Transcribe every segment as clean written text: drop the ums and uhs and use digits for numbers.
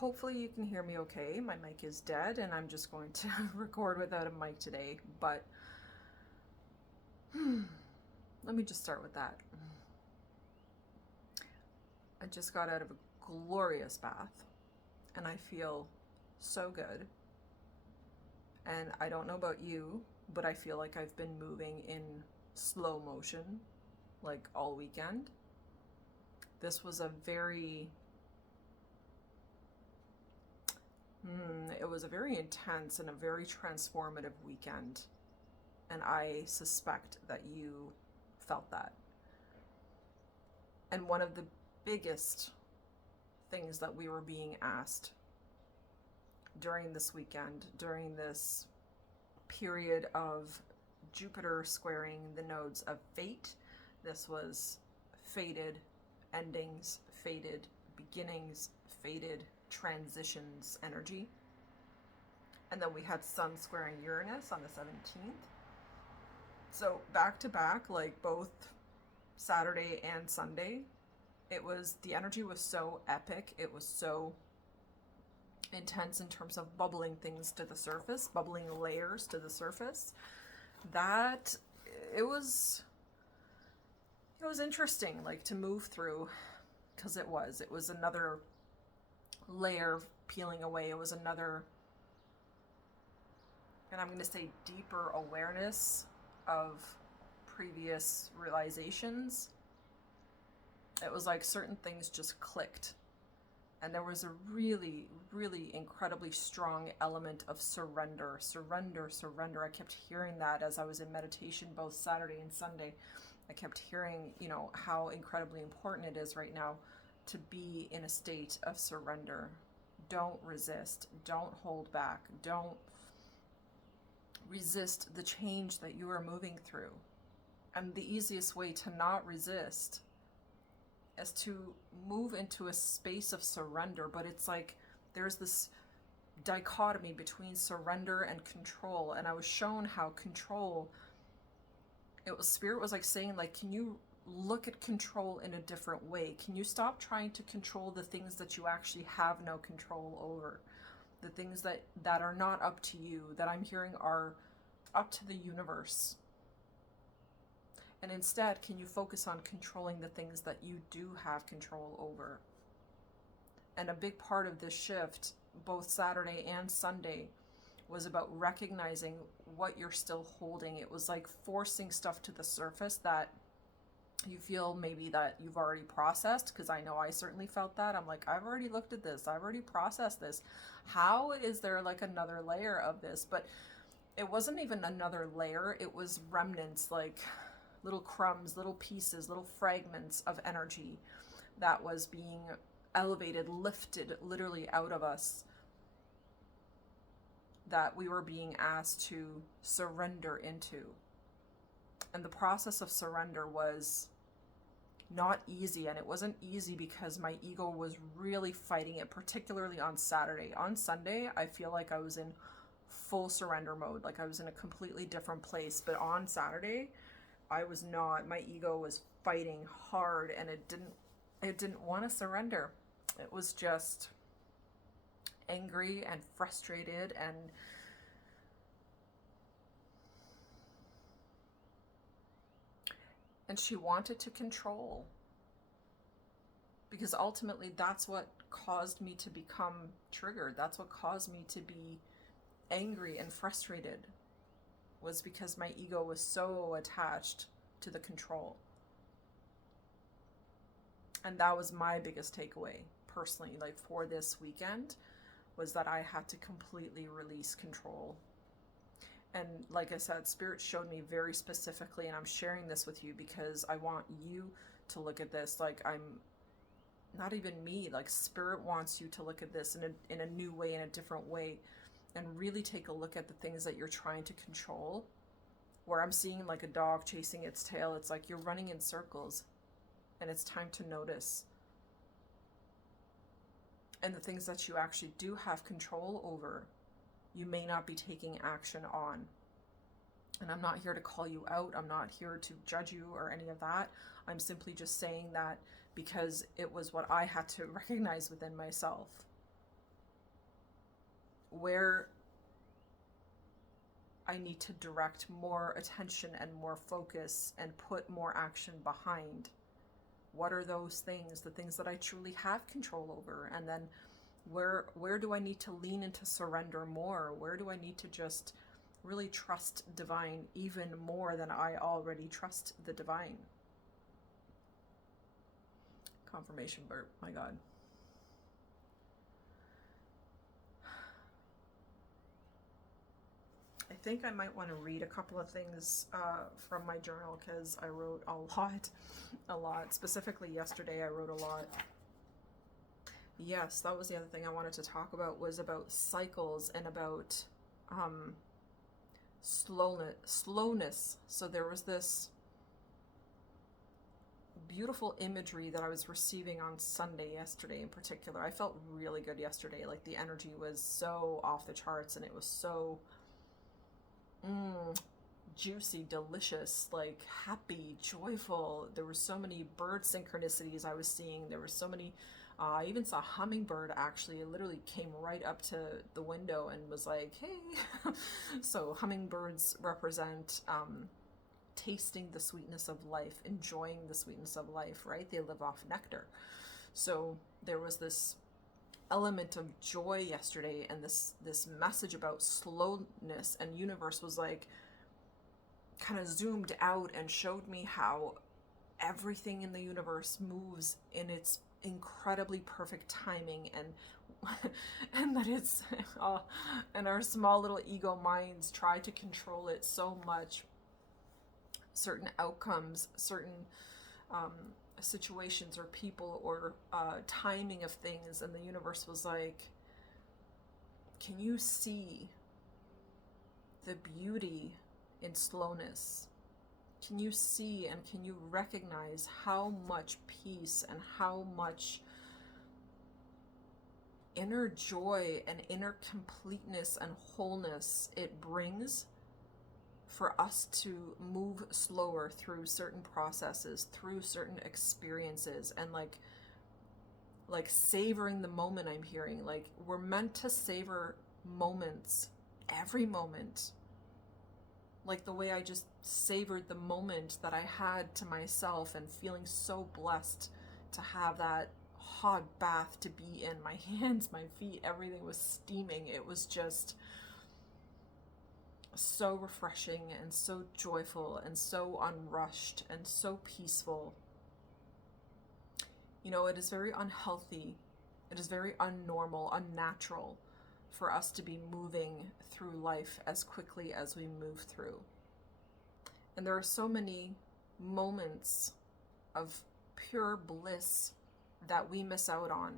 hopefully you can hear me okay. My mic is dead and I'm just going to record without a mic today, but let me just start with that. I just got out of a glorious bath and I feel so good. And I don't know about you, but I feel like I've been moving in slow motion like all weekend. This was a very it was a very intense and a very transformative weekend, and I suspect that you felt that. And one of the biggest things that we were being asked during this weekend, during this period of Jupiter squaring the nodes of fate, this was fated endings, fated beginnings, fated transitions energy. And then we had Sun squaring Uranus on the 17th. So back to back, like both Saturday and Sunday, the energy was so epic. It was so intense in terms of bubbling things to the surface, bubbling layers to the surface, that it was interesting, like, to move through, because it was another layer peeling away. It was another, and I'm going to say, deeper awareness of previous realizations. It was like certain things just clicked. And there was a really, really incredibly strong element of surrender, surrender, surrender. I kept hearing that as I was in meditation both Saturday and Sunday. I kept hearing, how incredibly important it is right now to be in a state of surrender. Don't resist. Don't hold back. Don't resist the change that you are moving through. And the easiest way to not resist is to move into a space of surrender. But it's like there's this dichotomy between surrender and control. And I was shown how control, Spirit was like saying, like, can you look at control in a different way? Can you stop trying to control the things that you actually have no control over? The things that are not up to you, that I'm hearing are up to the universe. And instead, can you focus on controlling the things that you do have control over? And a big part of this shift, both Saturday and Sunday, was about recognizing what you're still holding. It was like forcing stuff to the surface that you feel maybe that you've already processed, because I know I certainly felt that. I'm like, I've already looked at this. I've already processed this. How is there like another layer of this? But it wasn't even another layer. It was remnants, like little crumbs, little pieces, little fragments of energy that was being elevated, lifted literally out of us, that we were being asked to surrender into. And the process of surrender was not easy. And it wasn't easy because my ego was really fighting it, particularly on Saturday. On Sunday, I feel like I was in full surrender mode, like I was in a completely different place. But on Saturday, I was not. My ego was fighting hard, and it didn't want to surrender. It was just angry and frustrated, and she wanted to control, because ultimately that's what caused me to become triggered. That's what caused me to be angry and frustrated, was because my ego was so attached to the control. And that was my biggest takeaway personally, like for this weekend, was that I had to completely release control. And like I said, Spirit showed me very specifically, and I'm sharing this with you because I want you to look at this. Like, I'm not even me, like Spirit wants you to look at this in a new way, in a different way, and really take a look at the things that you're trying to control. Where I'm seeing like a dog chasing its tail, it's like you're running in circles, and it's time to notice. And the things that you actually do have control over, you may not be taking action on. And I'm not here to call you out. I'm not here to judge you or any of that. I'm simply just saying that because it was what I had to recognize within myself. where I need to direct more attention and more focus and put more action behind. What are those things, the things that I truly have control over? And then where do I need to lean into surrender more? Where do I need to just really trust divine even more than I already trust the divine? Confirmation burp, my God. I think I might want to read a couple of things from my journal, because I wrote a lot. Specifically yesterday I wrote a lot. Yes, that was the other thing I wanted to talk about, was about cycles and about slowness. So there was this beautiful imagery that I was receiving on Sunday yesterday in particular. I felt really good yesterday. Like the energy was so off the charts, and it was so juicy, delicious, like happy, joyful. There were so many bird synchronicities I was seeing. There were so many, I even saw a hummingbird actually. It literally came right up to the window and was like, hey. So hummingbirds represent tasting the sweetness of life, enjoying the sweetness of life, right? They live off nectar. So there was this element of joy yesterday, and this message about slowness, and universe was like kind of zoomed out and showed me how everything in the universe moves in its incredibly perfect timing, and that it's and our small little ego minds try to control it so much. Certain outcomes, certain situations or people or timing of things, and the universe was like, can you see the beauty in slowness? Can you see and can you recognize how much peace and how much inner joy and inner completeness and wholeness it brings for us to move slower through certain processes, through certain experiences, and like savoring the moment? I'm hearing like we're meant to savor moments, every moment, like the way I just savored the moment that I had to myself, and feeling so blessed to have that hot bath to be in. My hands, my feet, everything was steaming. It was just so refreshing and so joyful and so unrushed and so peaceful. You know, it is very unhealthy, it is very unnormal, unnatural for us to be moving through life as quickly as we move through. And there are so many moments of pure bliss that we miss out on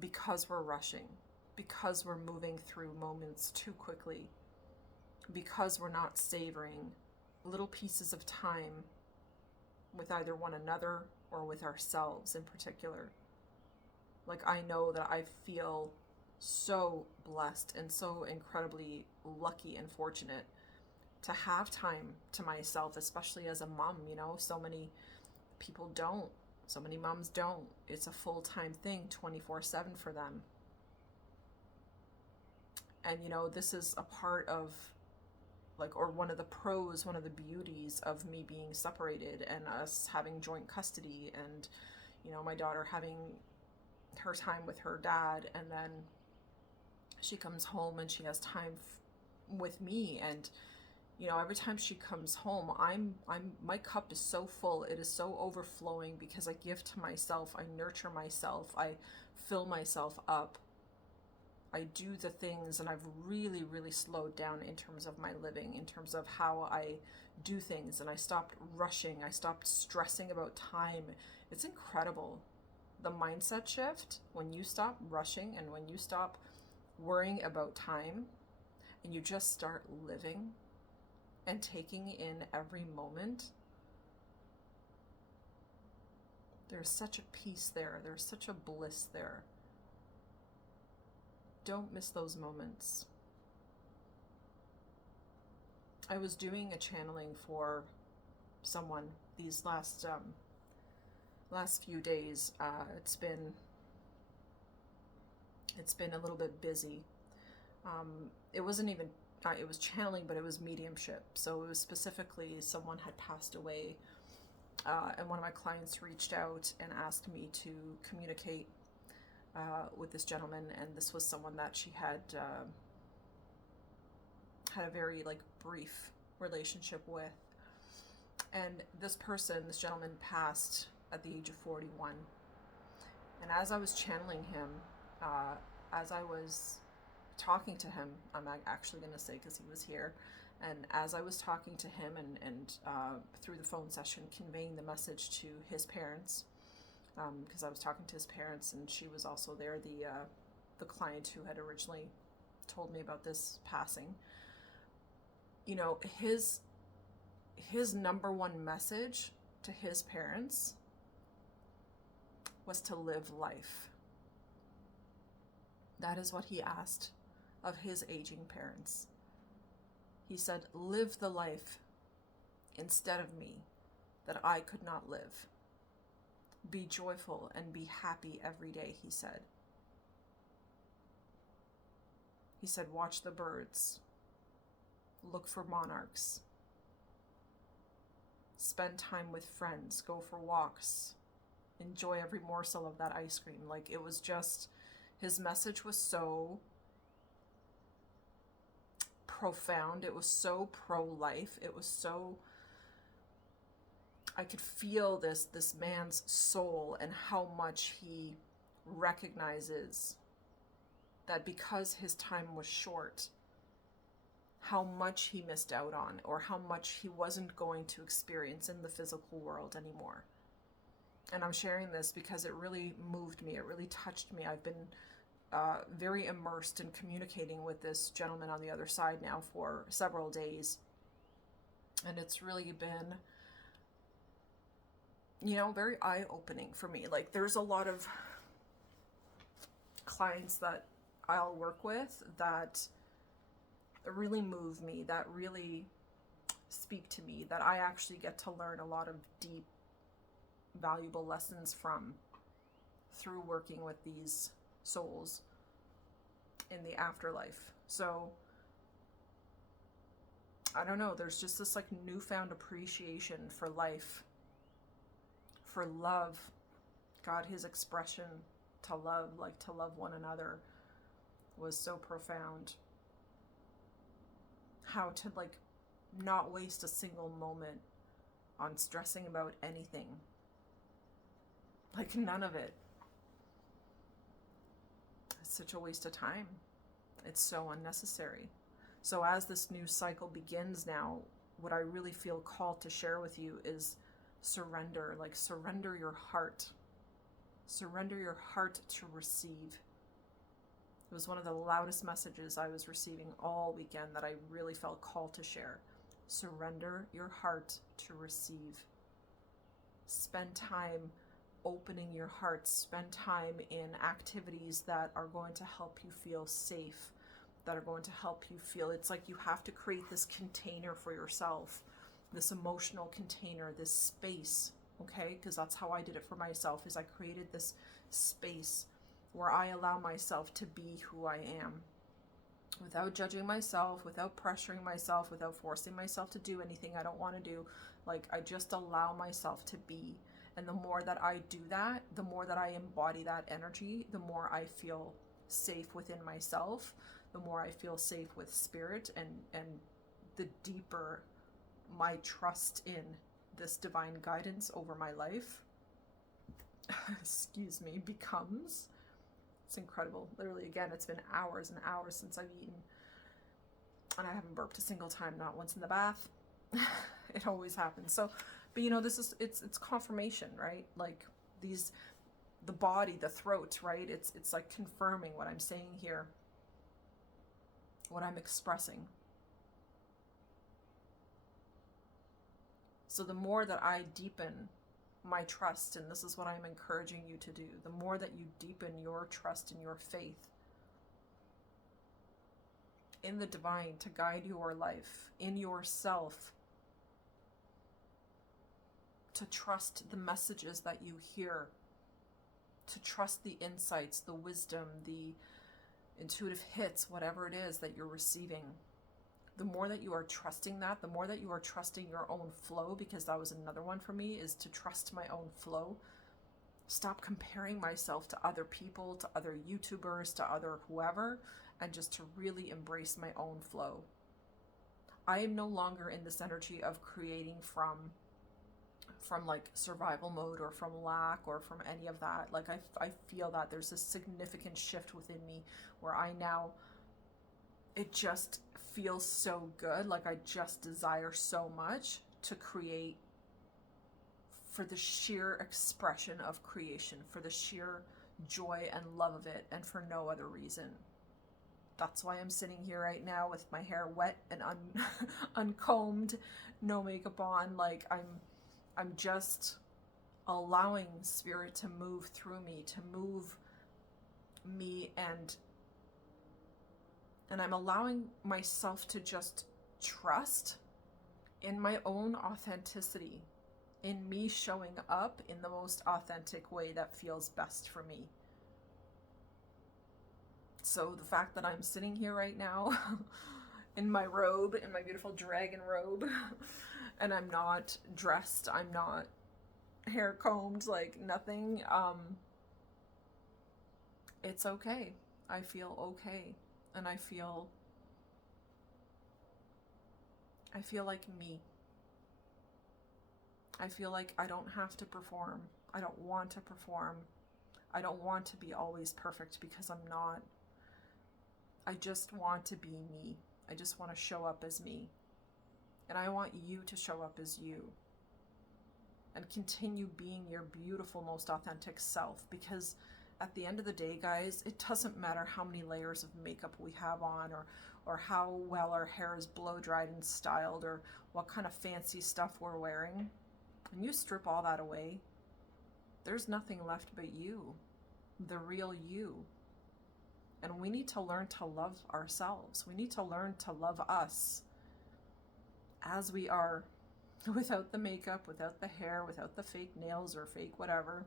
because we're rushing, because we're moving through moments too quickly, because we're not savoring little pieces of time with either one another or with ourselves in particular. Like, I know that I feel so blessed and so incredibly lucky and fortunate to have time to myself, especially as a mom. You know, so many people don't. So many moms don't. It's a full-time thing, 24/7 for them. And, you know, this is a part of, like, or one of the pros, one of the beauties of me being separated and us having joint custody, and, you know, my daughter having her time with her dad, and then she comes home and she has time with me. And, you know, every time she comes home, my cup is so full. It is so overflowing because I give to myself, I nurture myself, I fill myself up. I do the things, and I've really, really slowed down in terms of my living, in terms of how I do things, and I stopped rushing, I stopped stressing about time. It's incredible, the mindset shift, when you stop rushing and when you stop worrying about time and you just start living and taking in every moment. There's such a peace there, there's such a bliss there. Don't miss those moments. I was doing a channeling for someone these last few days. It's been a little bit busy. It wasn't even, it was channeling, but it was mediumship. So it was specifically someone had passed away, and one of my clients reached out and asked me to communicate with this gentleman, and this was someone that she had had a very like brief relationship with. And this gentleman passed at the age of 41. And as I was channeling him, as I was talking to him, I'm actually going to say because he was here, and as I was talking to him and through the phone session, conveying the message to his parents, because I was talking to his parents, and she was also there, the client who had originally told me about this passing. You know, his number one message to his parents was to live life. That is what he asked of his aging parents. He said, live the life instead of me that I could not live. Be joyful and be happy every day, he said. He said, watch the birds. Look for monarchs. Spend time with friends. Go for walks. Enjoy every morsel of that ice cream. Like, it was just, his message was so profound. It was so pro-life. It was so, I could feel this man's soul and how much he recognizes that because his time was short, how much he missed out on, or how much he wasn't going to experience in the physical world anymore. And I'm sharing this because it really moved me. It really touched me. I've been very immersed in communicating with this gentleman on the other side now for several days. And it's really been, you know, very eye-opening for me. Like, there's a lot of clients that I'll work with that really move me, that really speak to me, that I actually get to learn a lot of deep, valuable lessons from through working with these souls in the afterlife. So I don't know, there's just this like newfound appreciation for life, for love. God, his expression to love, like to love one another, was so profound. How to like not waste a single moment on stressing about anything. Like, none of it. It's such a waste of time. It's so unnecessary. So as this new cycle begins now, what I really feel called to share with you is surrender. Like, surrender your heart. Surrender your heart to receive. It was one of the loudest messages I was receiving all weekend that I really felt called to share. Surrender your heart to receive. Spend time opening your heart. Spend time in activities that are going to help you feel safe, that are going to help you feel, it's like you have to create this container for yourself, this emotional container, this space, okay? Because that's how I did it for myself, is I created this space where I allow myself to be who I am, without judging myself, without pressuring myself, without forcing myself to do anything I don't want to do. Like, I just allow myself to be. And the more that I do that, the more that I embody that energy, the more I feel safe within myself, the more I feel safe with spirit, and the deeper my trust in this divine guidance over my life, excuse me, becomes. It's incredible. Literally, again, it's been hours and hours since I've eaten, and I haven't burped a single time, not once in the bath. It always happens. So, but you know, this is, it's confirmation, right? Like, the body, the throat, right? It's like confirming what I'm saying here, what I'm expressing. So the more that I deepen my trust, and this is what I'm encouraging you to do, the more that you deepen your trust and your faith in the divine to guide your life, in yourself, to trust the messages that you hear, to trust the insights, the wisdom, intuitive hits, whatever it is that you're receiving, the more that you are trusting that, the more that you are trusting your own flow, because that was another one for me, is to trust my own flow. Stop comparing myself to other people, to other YouTubers, to other whoever, and just to really embrace my own flow. I am no longer in this energy of creating from like survival mode or from lack or from any of that. Like I feel that there's a significant shift within me where I now, it just feels so good. Like I just desire so much to create for the sheer expression of creation, for the sheer joy and love of it, and for no other reason. That's why I'm sitting here right now with my hair wet and uncombed, no makeup on. Like I'm just allowing spirit to move through me, to move me, and I'm allowing myself to just trust in my own authenticity, in me showing up in the most authentic way that feels best for me. So the fact that I'm sitting here right now in my robe, in my beautiful dragon robe, and I'm not dressed, I'm not hair combed, like nothing, it's okay. I feel okay. And I feel like me. I feel like I don't have to perform. I don't want to perform. I don't want to be always perfect, because I'm not. I just want to be me. I just want to show up as me. And I want you to show up as you. And continue being your beautiful, most authentic self. Because at the end of the day, guys, it doesn't matter how many layers of makeup we have on, or how well our hair is blow dried and styled, or what kind of fancy stuff we're wearing. When you strip all that away, there's nothing left but you, the real you. And we need to learn to love ourselves. We need to learn to love us as we are, without the makeup, without the hair, without the fake nails or fake whatever.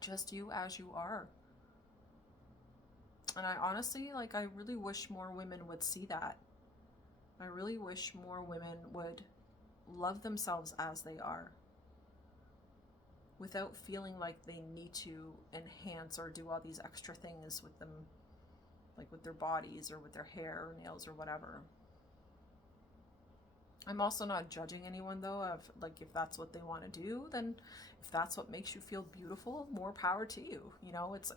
Just you as you are. And I honestly, like, I really wish more women would see that. I really wish more women would love themselves as they are, without feeling like they need to enhance or do all these extra things with them, like with their bodies or with their hair or nails or whatever. I'm also not judging anyone though, of like, if that's what they want to do, then if that's what makes you feel beautiful, more power to you. You know, it's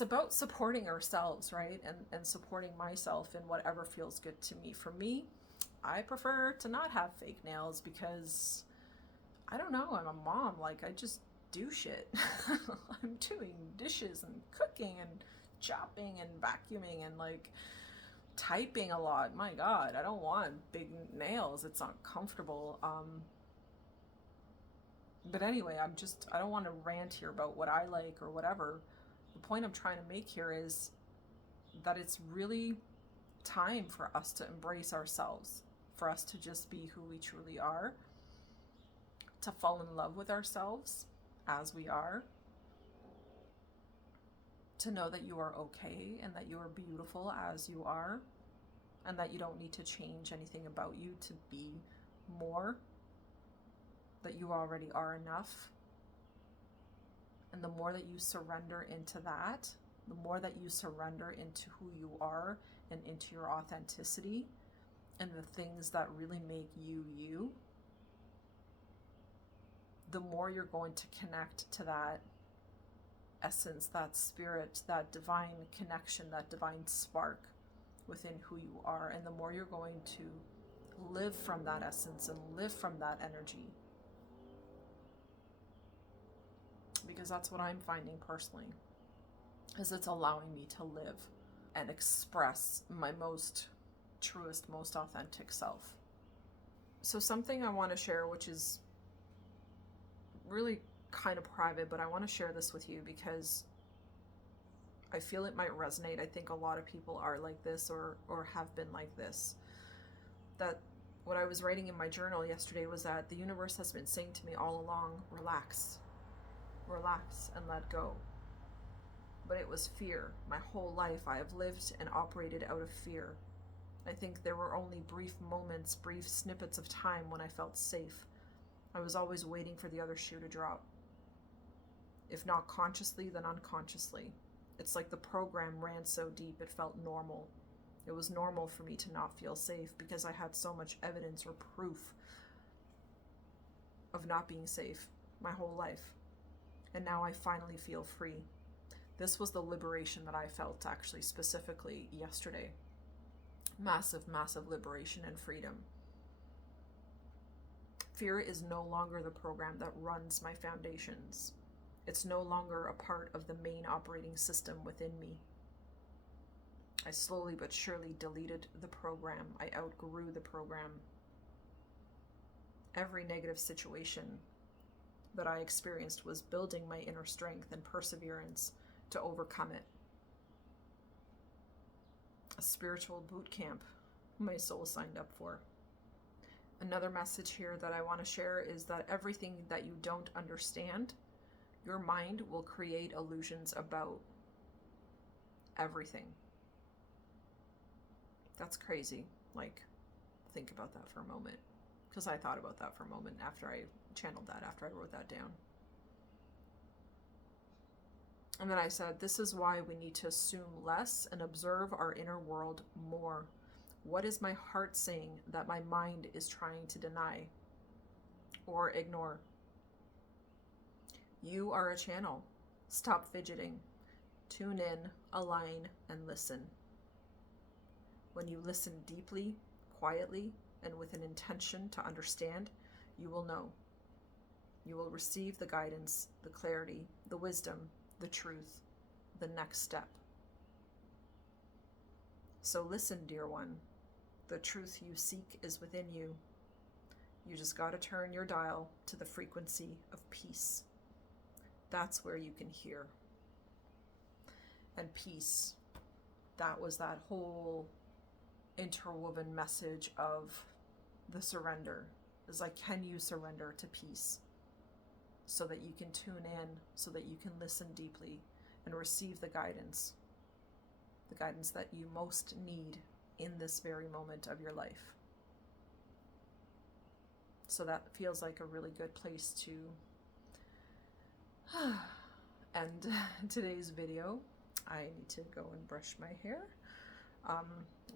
about supporting ourselves, right? And supporting myself in whatever feels good to me. For me, I prefer to not have fake nails because, I don't know, I'm a mom. Like, I just do shit. I'm doing dishes and cooking and chopping and vacuuming and like typing a lot. My God, I don't want big nails. It's not comfortable. But anyway, I don't want to rant here about what I like or whatever. The point I'm trying to make here is that it's really time for us to embrace ourselves, for us to just be who we truly are, to fall in love with ourselves as we are, to know that you are okay and that you are beautiful as you are, and that you don't need to change anything about you to be more, that you already are enough. And the more that you surrender into that, the more that you surrender into who you are and into your authenticity and the things that really make you you, the more you're going to connect to that essence, that spirit, that divine connection, that divine spark within who you are. And the more you're going to live from that essence and live from that energy. Because that's what I'm finding personally, is it's allowing me to live and express my most truest, most authentic self. So something I want to share, which is really kind of private, but I want to share this with you because I feel it might resonate. I think a lot of people are like this or have been like this. That what I was writing in my journal yesterday was that the universe has been saying to me all along, relax and let go. but it was fear. My whole life I have lived and operated out of fear. I think there were only brief moments, brief snippets of time when I felt safe. I was always waiting for the other shoe to drop. If not consciously, then unconsciously. It's like the program ran so deep it felt normal. It was normal for me to not feel safe because I had so much evidence or proof of not being safe my whole life. And now I finally feel free. This was the liberation that I felt actually specifically yesterday. Massive, massive liberation and freedom. Fear is no longer the program that runs my foundations. It's no longer a part of the main operating system within me. I slowly but surely deleted the program. I outgrew the program. Every negative situation that I experienced was building my inner strength and perseverance to overcome it. A spiritual boot camp my soul signed up for. Another message here that I want to share is that everything that you don't understand, your mind will create illusions about everything. That's crazy. Like, think about that for a moment. Because I thought about that for a moment after I channeled that, after I wrote that down. And then I said, this is why we need to assume less and observe our inner world more. What is my heart saying that my mind is trying to deny or ignore? You are a channel. Stop fidgeting. Tune in, align, and listen. When you listen deeply, quietly, and with an intention to understand, you will know. You will receive the guidance, the clarity, the wisdom, the truth, the next step. So listen, dear one. The truth you seek is within you. You just got to turn your dial to the frequency of peace. That's where you can hear. And peace, that was that whole interwoven message of the surrender. It's like, can you surrender to peace so that you can tune in, so that you can listen deeply and receive the guidance that you most need in this very moment of your life. So that feels like a really good place to end today's video. I need to go and brush my hair.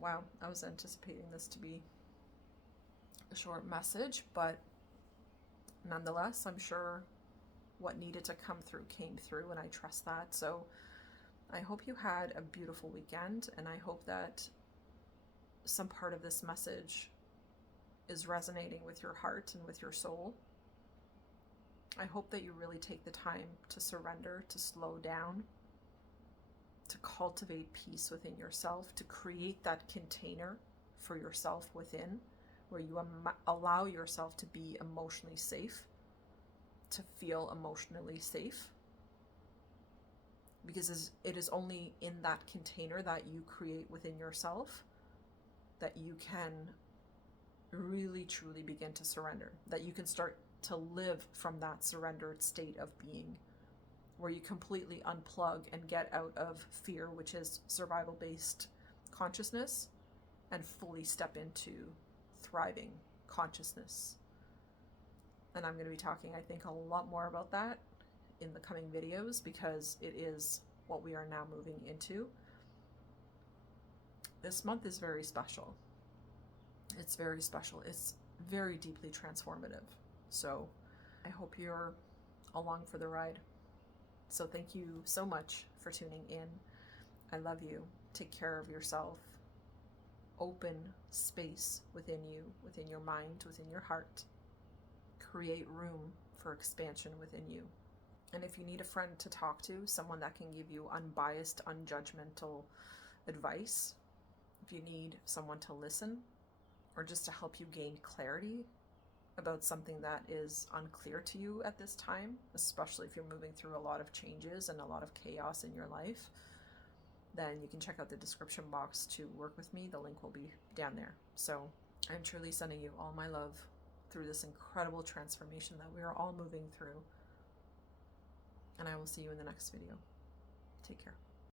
Wow, I was anticipating this to be a short message, but nonetheless, I'm sure what needed to come through came through, and I trust that. So I hope you had a beautiful weekend, and I hope that some part of this message is resonating with your heart and with your soul. I hope that you really take the time to surrender, to slow down, to cultivate peace within yourself, to create that container for yourself within, where you allow yourself to be emotionally safe, to feel emotionally safe. Because it is only in that container that you create within yourself that you can really truly begin to surrender, that you can start to live from that surrendered state of being, where you completely unplug and get out of fear, which is survival-based consciousness, and fully step into thriving consciousness. And I'm going to be talking, I think, a lot more about that in the coming videos, because it is what we are now moving into. This month is very special. It's very special. It's very deeply transformative. So I hope you're along for the ride. So thank you so much for tuning in. I love you. Take care of yourself. Open space within you, within your mind, within your heart. Create room for expansion within you. And if you need a friend to talk to, someone that can give you unbiased, unjudgmental advice, if you need someone to listen, or just to help you gain clarity about something that is unclear to you at this time, especially if you're moving through a lot of changes and a lot of chaos in your life, then you can check out the description box to work with me. The link will be down there. So I'm truly sending you all my love through this incredible transformation that we are all moving through. And I will see you in the next video. Take care.